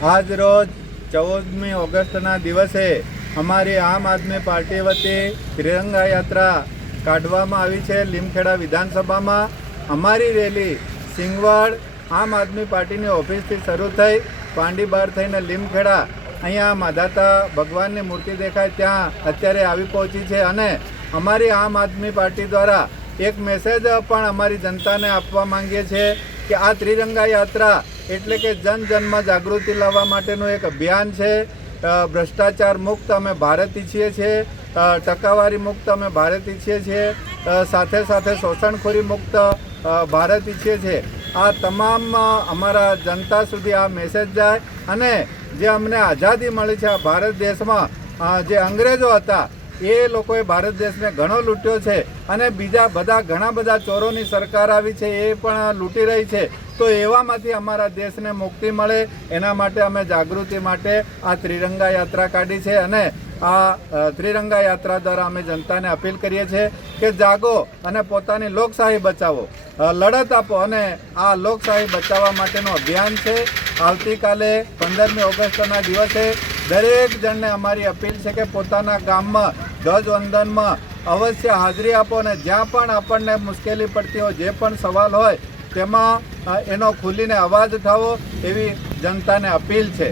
આજ રોજ 14મી ઓગસ્ટના દિવસે અમારી આમ આદમી પાર્ટી વતી ત્રિરંગા યાત્રા કાઢવામાં આવી છે। લીમખેડા વિધાનસભામાં અમારી રેલી સિંગવડ આમ આદમી પાર્ટીની ઓફિસથી શરૂ થઈ પાંડીબાર થઈને લીમખેડા અહીંયા માધાતા ભગવાનની મૂર્તિ દેખાય ત્યાં અત્યારે આવી પહોંચી છે। અને અમારી આમ આદમી પાર્ટી દ્વારા એક મેસેજ પણ અમારી જનતાને આપવા માંગીએ છીએ કે આ ત્રિરંગા યાત્રા એટલે કે જન જનમાં જાગૃતિ લાવવા માટેનું એક અભિયાન છે। ભ્રષ્ટાચાર મુક્ત અમે ભારત ઈચ્છીએ છીએ, ટકાવારી મુક્ત અમે ભારત ઈચ્છીએ છીએ, સાથે સાથે શોષણખોરી મુક્ત ભારત ઈચ્છીએ છીએ। આ તમામ અમારા જનતા સુધી આ મેસેજ જાય અને જે અમને આઝાદી મળી છે આ ભારત દેશમાં, જે અંગ્રેજો હતા એ લોકોએ ભારત દેશને ઘણો લૂંટ્યો છે અને બીજા બધા ઘણા બધા ચોરોની સરકાર આવી છે એ પણ લૂંટી રહી છે। તો એવામાંથી અમારા દેશને મુક્તિ મળે એના માટે અમે જાગૃતિ માટે આ ત્રિરંગા યાત્રા કાઢી છે અને આ ત્રિરંગા યાત્રા દ્વારા અમે જનતાને અપીલ કરીએ છીએ કે જાગો અને પોતાની લોકશાહી બચાવો, લડત આપો અને આ લોકશાહી બચાવવા માટેનું અભિયાન છે। આવતીકાલે 15મી ઓગસ્ટના દિવસે દરેક જણને અમારી અપીલ છે કે પોતાના ગામમાં ધ્વજવંદનમાં અવશ્ય હાજરી આપો અને જ્યાં પણ આપણને મુશ્કેલી પડતી હોય, જે પણ સવાલ હોય તેમાં એનો ખુલીને અવાજ ઉઠાવો એવી જનતાને અપીલ છે।